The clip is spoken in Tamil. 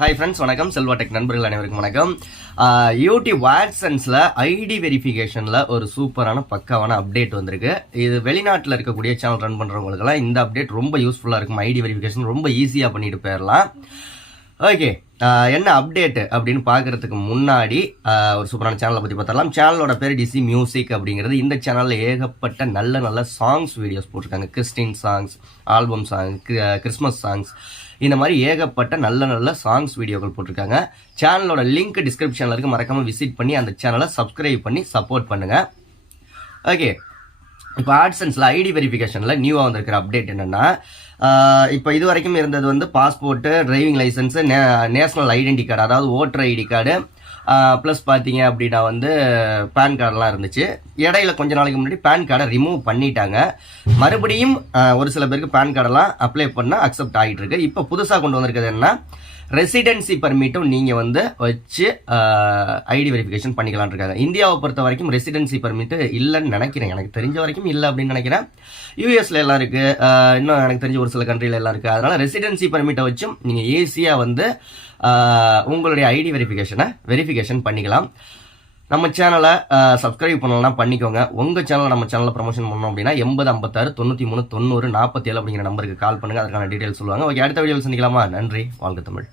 ஹாய் ஃப்ரெண்ட்ஸ், வணக்கம். செல்வா டெக் நண்பர்கள் அனைவருக்கும் வணக்கம். யூடியூப் ஆட்சன்ஸில் ஐடி வெரிஃபிகேஷனில் ஒரு சூப்பரான பக்காவான அப்டேட் வந்திருக்கு. இது வெளிநாட்டில் இருக்கக்கூடிய சேனல் ரன் பண்ணுறவங்களுக்கெல்லாம் இந்த அப்டேட் ரொம்ப யூஸ்ஃபுல்லாக இருக்கும். ஐடி வெரிஃபிகேஷன் ரொம்ப ஈஸியாக பண்ணிட்டு போயிடலாம். ஓகே, என்ன அப்டேட் அப்படின்னு பார்க்கறதுக்கு முன்னாடி ஒரு சூப்பரான சேனலை பற்றி பார்த்தரலாம். சேனலோட பேர் டிசி மியூசிக் அப்படிங்கிறது. இந்த சேனலில் ஏகப்பட்ட நல்ல நல்ல சாங்ஸ் வீடியோஸ் போட்டிருக்காங்க. Christian songs, album song, Christmas songs, இந்த மாதிரி ஏகப்பட்ட நல்ல நல்ல சாங்ஸ் வீடியோக்கள் போட்டிருக்காங்க. சேனலோட லிங்க் டிஸ்கிரிப்ஷனில் இருக்கு, மறக்காம விசிட் பண்ணி அந்த சேனலை சப்ஸ்கிரைப் பண்ணி சப்போர்ட் பண்ணுங்க. ஓகே, இப்போ ஆட்சன்ஸில் ஐடி வெரிஃபிகேஷனில் நியூவாக வந்திருக்கிற அப்டேட் என்னென்னா, இப்போ இது வரைக்கும் இருந்தது வந்து passport, driving licence, national identity card, அதாவது ஓட்டர் ஐடி கார்டு, ப்ளஸ் பார்த்தீங்க அப்படின்னா வந்து பேன் கார்டெலாம் இருந்துச்சு. இடையில கொஞ்ச நாளைக்கு முன்னாடி பேன் கார்டை ரிமூவ் பண்ணிட்டாங்க. மறுபடியும் ஒரு சில பேருக்கு பேன் கார்டெல்லாம் அப்ளை பண்ணால் அக்செப்ட் ஆகிட்டு இருக்கு. இப்போ புதுசாக கொண்டு வந்திருக்கிறது என்ன, ரெசிடென்சி பர்மிட்டும் நீங்கள் வந்து வச்சு ஐடி வெரிஃபிகேஷன் பண்ணிக்கலான் இருக்காங்க. இந்தியாவை பொறுத்த வரைக்கும் ரெசிடென்சி பர்மிட் இல்லைன்னு நினைக்கிறேன். எனக்கு தெரிஞ்ச வரைக்கும் இல்லை அப்படின்னு நினைக்கிறேன். யூஎஸ்ல எல்லாம் இருக்கு, இன்னும் எனக்கு தெரிஞ்ச ஒரு சில கண்ட்ரில எல்லாம் இருக்கு. அதனால ரெசிடென்சி பர்மிட்டை வச்சும் நீங்கள் ஈஸியாக வந்து உங்களுடைய ஐடி வெரிஃபிகேஷன் பண்ணிக்கலாம். நம்ம சேனலை சப்ஸ்கிரைப் பண்ணலாம், பண்ணிக்கோங்க. உங்கள் சேனலை நம்ம சேனலில் ப்ரமோஷன் பண்ணோம் அப்படின்னா 80 56 93 90 47 அப்படிங்கிற நம்பருக்கு கால் பண்ணுங்கள். அதுக்கான டீட்டெயில்ஸ் சொல்லுவாங்க. ஓகே, அடுத்த வீடியோவில் சந்திக்கலாமா? நன்றி. வாழ்க தமிழ்.